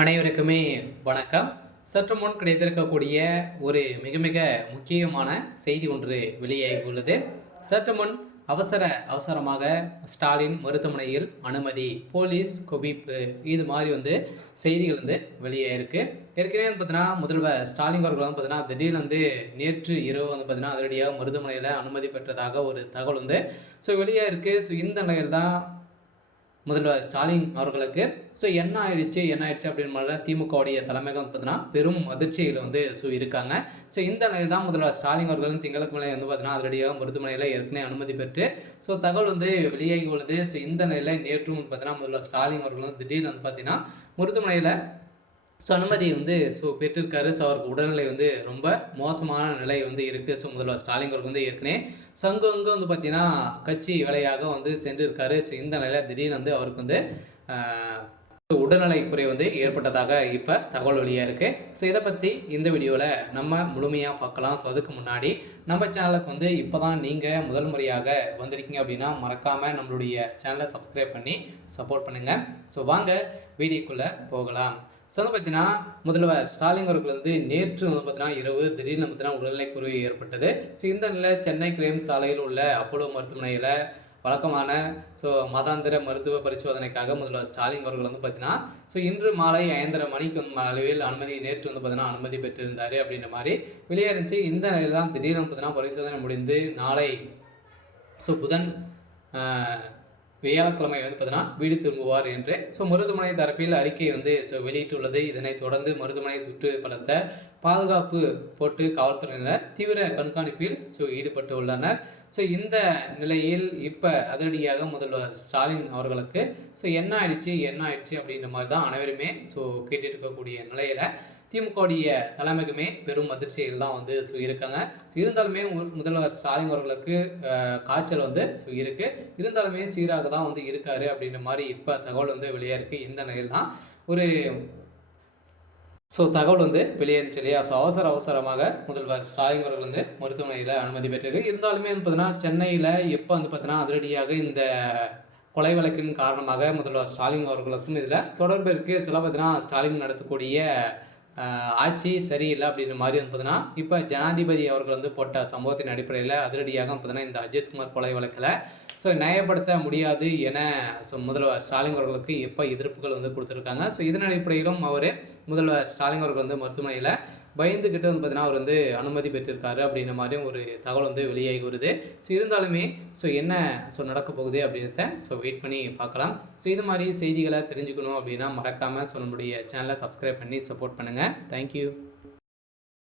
அனைவருக்குமே வணக்கம். சற்று முன் கிடைத்திருக்கக்கூடிய ஒரு மிக மிக முக்கியமான செய்தி ஒன்று வெளியாகி உள்ளது. சற்று முன் அவசரமாக ஸ்டாலின் மருத்துவமனையில் அனுமதி, போலீஸ் குவிப்பு, இது மாதிரி செய்திகள் வெளியாயிருக்கு. ஏற்கனவே பார்த்தீங்கன்னா முதல்வர் ஸ்டாலின் அவர்கள் பார்த்தீங்கன்னா திடீர்னு நேற்று இரவு பார்த்தீங்கன்னா அதிரடியாக மருத்துவமனையில் அனுமதி பெற்றதாக ஒரு தகவல் வெளியாயிருக்கு. இந்த நிலையில் தான் முதல்வர் ஸ்டாலின் அவர்களுக்கு என்ன ஆயிடுச்சு அப்படின்னு மாதிரி திமுகவுடைய தலைமையகம் பார்த்தீங்கன்னா பெரும் அதிர்ச்சியில் இருக்காங்க. இந்த நிலையில் தான் முதல்வர் ஸ்டாலின் அவர்களும் திங்கட்கிழமை பார்த்தீங்கன்னா அதிரடியாக மருத்துவமனையில் ஏற்கனவே அனுமதி பெற்று தகவல் வெளியாகி உள்ளது. இந்த நிலையில் நேற்றும் பார்த்தீங்கன்னா முதல்வர் ஸ்டாலின் அவர்களும் திடீர்னு பார்த்தீங்கன்னா மருத்துவமனையில் அனுமதி பெற்றிருக்காரு. அவருக்கு உடல்நிலை ரொம்ப மோசமான நிலை இருக்குது. முதல்வர் ஸ்டாலின் அவருக்கு ஏற்கனவே அங்கே பார்த்தீங்கன்னா கட்சி வேலையாக சென்றிருக்காரு. இந்த நிலையில் திடீர்னு அவருக்கு உடல்நலை குறை ஏற்பட்டதாக இப்போ தகவல் வெளியாக இருக்குது. இதை பற்றி இந்த வீடியோவில் நம்ம முழுமையாக பார்க்கலாம். அதுக்கு முன்னாடி நம்ம சேனலுக்கு இப்போ தான் நீங்கள் முதல் முறையாக வந்திருக்கீங்க அப்படின்னா மறக்காமல் நம்மளுடைய சேனலை சப்ஸ்கிரைப் பண்ணி சப்போர்ட் பண்ணுங்கள். வாங்க வீடியோக்குள்ளே போகலாம். பார்த்தீங்கன்னா முதல்வர் ஸ்டாலின் அவர்களுக்கு நேற்று பார்த்தீங்கன்னா இரவு திடீர்னு பார்த்தீங்கன்னா உடல்நலைக்குறைவு ஏற்பட்டது. இந்த நிலையில் சென்னை கிரேம் சாலையில் உள்ள அப்போலோ மருத்துவமனையில் வழக்கமான மாதாந்திர மருத்துவ பரிசோதனைக்காக முதல்வர் ஸ்டாலின் அவர்கள் பார்த்தீங்கன்னா இன்று மாலை 5:30 மணிக்கு அளவில் அனுமதி நேற்று பார்த்தீங்கன்னா அனுமதி பெற்றிருந்தார் அப்படின்ற மாதிரி வெளியேறிச்சு. இந்த நிலையில் தான் திடீர்னு பார்த்தீங்கன்னா பரிசோதனை முடிந்து நாளை புதன் வியாழக்கிழமை பார்த்தீங்கன்னா வீடு திரும்புவார் என்று மருத்துவமனை தரப்பில் அறிக்கை வெளியிட்டுள்ளது. இதனைத் தொடர்ந்து மருத்துவமனை சுற்று பலத்த பாதுகாப்பு போட்டு காவல்துறையினர் தீவிர கண்காணிப்பில் ஈடுபட்டு உள்ளனர். இந்த நிலையில் இப்போ அதிரடியாக முதல்வர் ஸ்டாலின் அவர்களுக்கு என்ன ஆயிடுச்சு அப்படின்ற மாதிரி தான் அனைவருமே கேட்டுட்டு இருக்கக்கூடிய நிலையில் திமுகவுடைய தலைமைக்குமே பெரும் அதிர்ச்சியில் தான் இருக்காங்க. இருந்தாலுமே முதல்வர் ஸ்டாலின் அவர்களுக்கு காய்ச்சல் இருக்கு. இருந்தாலுமே சீராக தான் இருக்காரு அப்படின்ற மாதிரி இப்போ தகவல் வெளியாயிருக்கு. இந்த நிலையில் தான் ஒரு தகவல் வெளியேறிச்சு இல்லையா. அவசரமாக முதல்வர் ஸ்டாலின் அவர்கள் மருத்துவமனையில் அனுமதி பெற்றிருக்கு. இருந்தாலுமே பார்த்தீங்கன்னா சென்னையில் எப்போ பார்த்தீங்கன்னா அதிரடியாக இந்த கொலை வழக்கின் காரணமாக முதல்வர் ஸ்டாலின் அவர்களுக்கும் இதில் தொடர்பு இருக்குது. சில பார்த்தீங்கன்னா ஸ்டாலின் நடத்தக்கூடிய ஆட்சி சரியில்லை அப்படின்ற மாதிரி பார்த்தீங்கன்னா இப்போ ஜனாதிபதி அவர்கள் போட்ட சம்பவத்தின் அடிப்படையில் அதிரடியாக பார்த்தீங்கன்னா இந்த அஜித்குமார் கொலை வழக்கில் நியாயப்படுத்த முடியாது என முதல்வர் ஸ்டாலின் அவர்களுக்கு எப்போ எதிர்ப்புகள் கொடுத்துருக்காங்க. இதன் அடிப்படையிலும் முதல்வர் ஸ்டாலின் அவர்கள் மருத்துவமனையில் பயந்துக்கிட்டு பார்த்தீங்கன்னா அவர் அனுமதி பெற்றிருக்காரு அப்படின்ற மாதிரியும் ஒரு தகவல் வெளியாகி வருது. இருந்தாலுமே என்ன நடக்க போகுது அப்படின்றத வெயிட் பண்ணி பார்க்கலாம். இது மாதிரி செய்திகளை தெரிஞ்சுக்கணும் அப்படின்னா மறக்காமல் நம்மளுடைய சேனலை சப்ஸ்கிரைப் பண்ணி சப்போர்ட் பண்ணுங்கள். தேங்க்யூ.